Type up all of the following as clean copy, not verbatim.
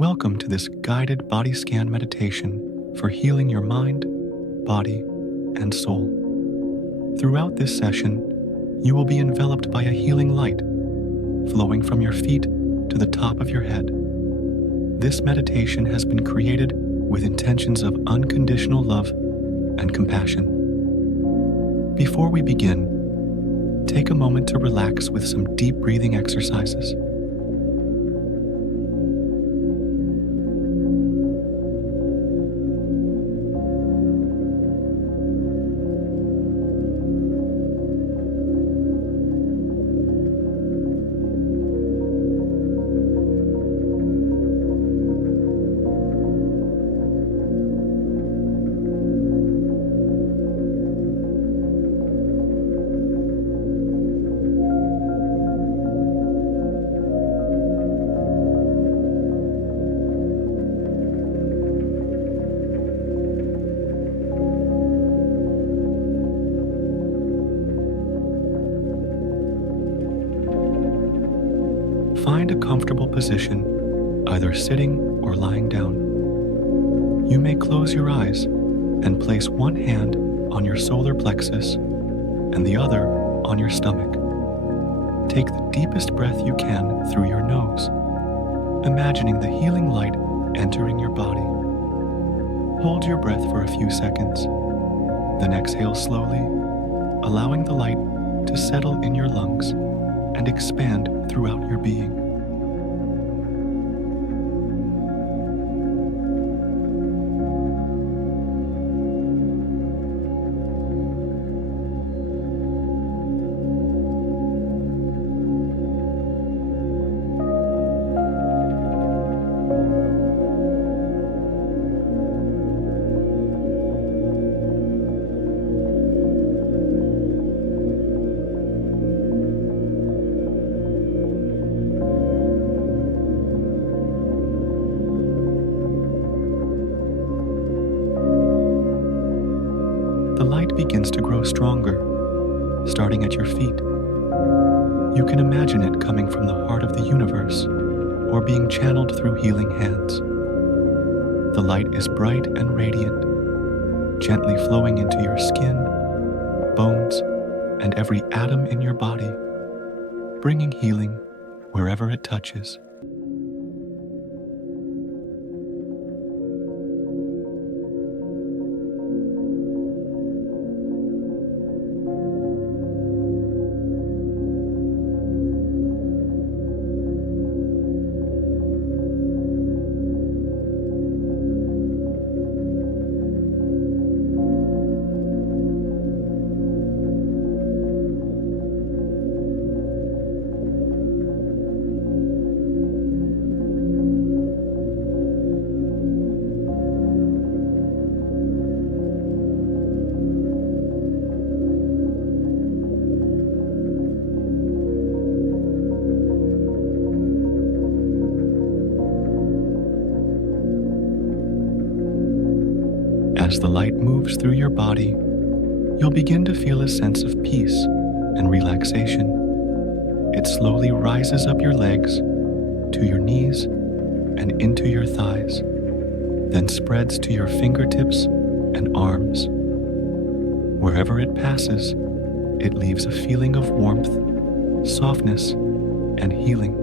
Welcome to this guided body scan meditation for healing your mind, body, and soul. Throughout this session, you will be enveloped by a healing light flowing from your feet to the top of your head. This meditation has been created with intentions of unconditional love and compassion. Before we begin, take a moment to relax with some deep breathing exercises. Find a comfortable position, either sitting or lying down. You may close your eyes and place one hand on your solar plexus and the other on your stomach. Take the deepest breath you can through your nose, imagining the healing light entering your body. Hold your breath for a few seconds, then exhale slowly, allowing the light to settle in your lungs and expand throughout your being. The light begins to grow stronger, starting at your feet. You can imagine it coming from the heart of the universe or being channeled through healing hands. The light is bright and radiant, gently flowing into your skin, bones, and every atom in your body, bringing healing wherever it touches. As the light moves through your body, you'll begin to feel a sense of peace and relaxation. It slowly rises up your legs, to your knees, and into your thighs, then spreads to your fingertips and arms. Wherever it passes, it leaves a feeling of warmth, softness, and healing.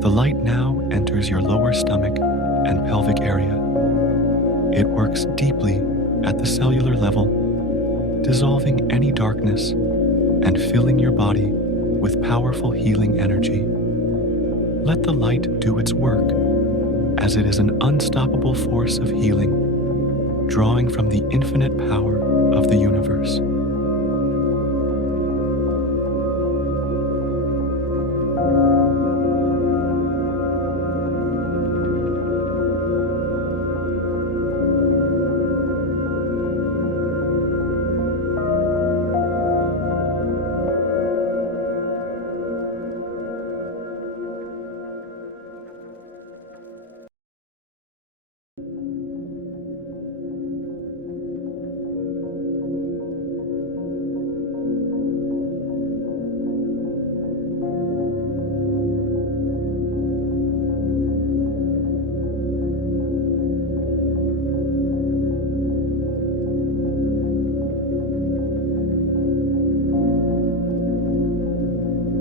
The light now enters your lower stomach and pelvic area. It works deeply at the cellular level, dissolving any darkness and filling your body with powerful healing energy. Let the light do its work, as it is an unstoppable force of healing, drawing from the infinite power of the universe.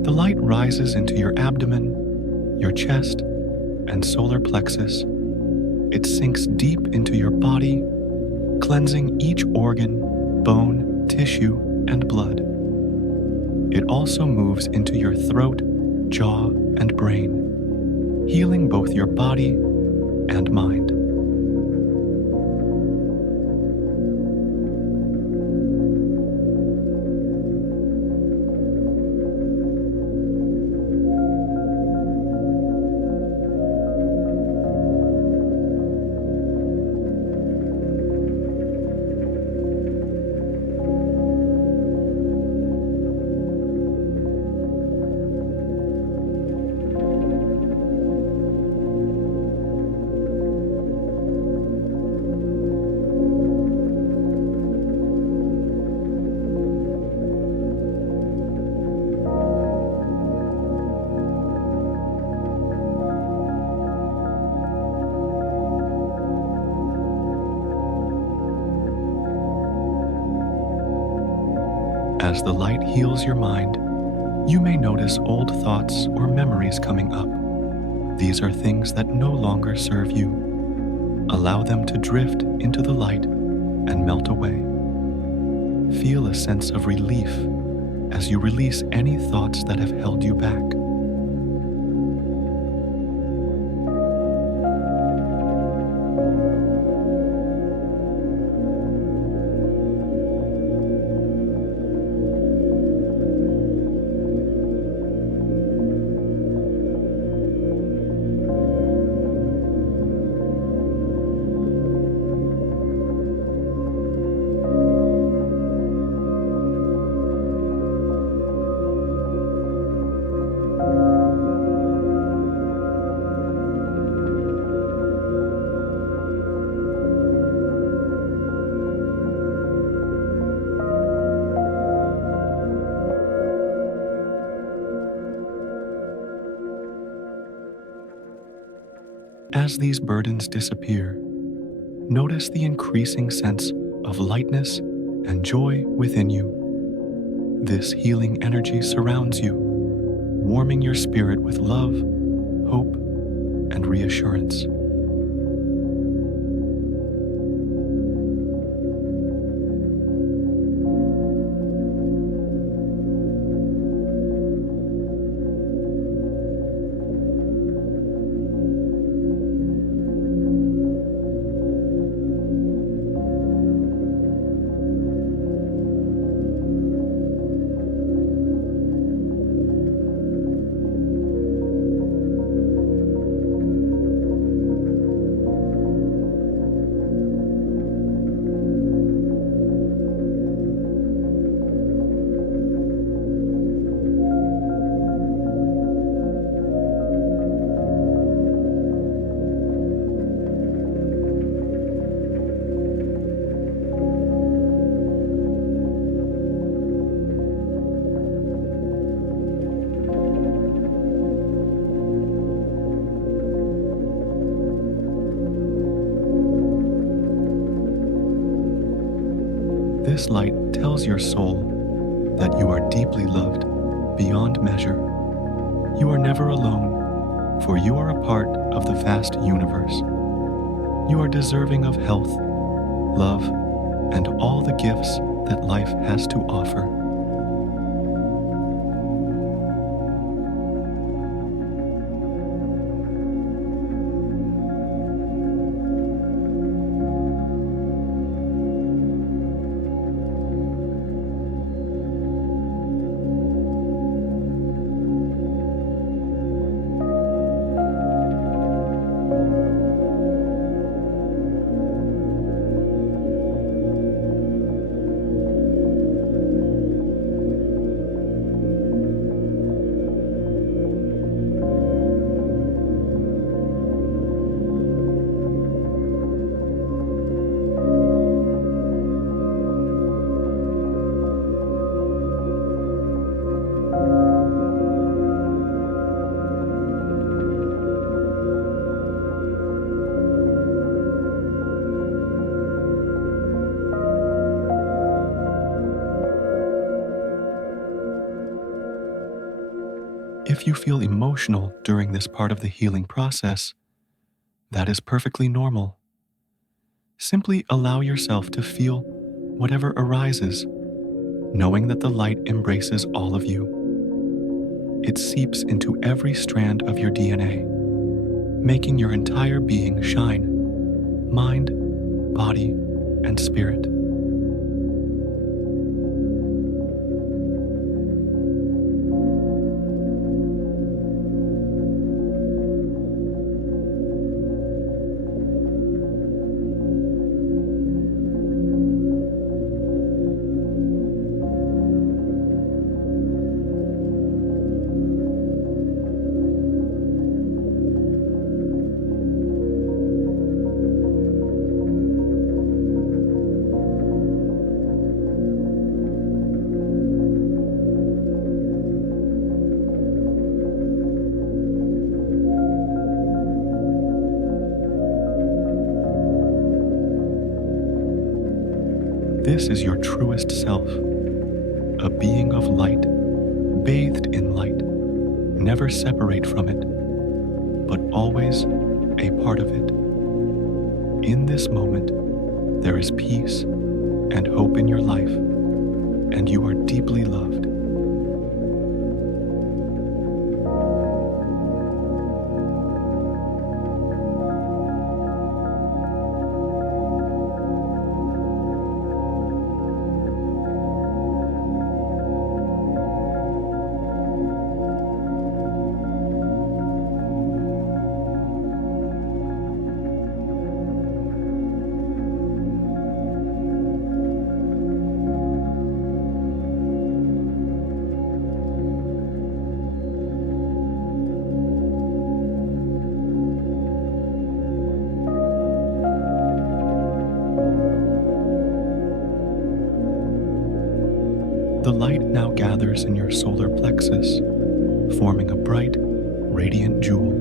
The light rises into your abdomen, your chest, and solar plexus. It sinks deep into your body, cleansing each organ, bone, tissue, and blood. It also moves into your throat, jaw, and brain, healing both your body and mind. As the light heals your mind, you may notice old thoughts or memories coming up. These are things that no longer serve you. Allow them to drift into the light and melt away. Feel a sense of relief as you release any thoughts that have held you back. As these burdens disappear, notice the increasing sense of lightness and joy within you. This healing energy surrounds you, warming your spirit with love, hope, and reassurance. This light tells your soul that you are deeply loved beyond measure. You are never alone, for you are a part of the vast universe. You are deserving of health, love, and all the gifts that life has to offer. If you feel emotional during this part of the healing process, that is perfectly normal. Simply allow yourself to feel whatever arises, knowing that the light embraces all of you. It seeps into every strand of your DNA, making your entire being shine, mind, body, and spirit. This is your truest self, a being of light, bathed in light. Never separate from it, but always a part of it. In this moment, there is peace and hope in your life, and you are deeply loved. The light now gathers in your solar plexus, forming a bright, radiant jewel.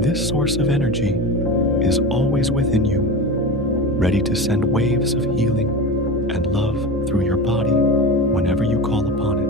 This source of energy is always within you, ready to send waves of healing and love through your body whenever you call upon it.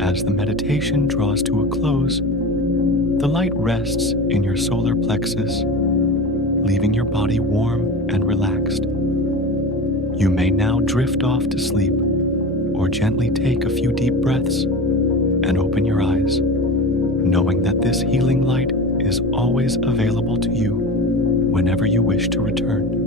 As the meditation draws to a close, the light rests in your solar plexus, leaving your body warm and relaxed. You may now drift off to sleep or gently take a few deep breaths and open your eyes, knowing that this healing light is always available to you whenever you wish to return.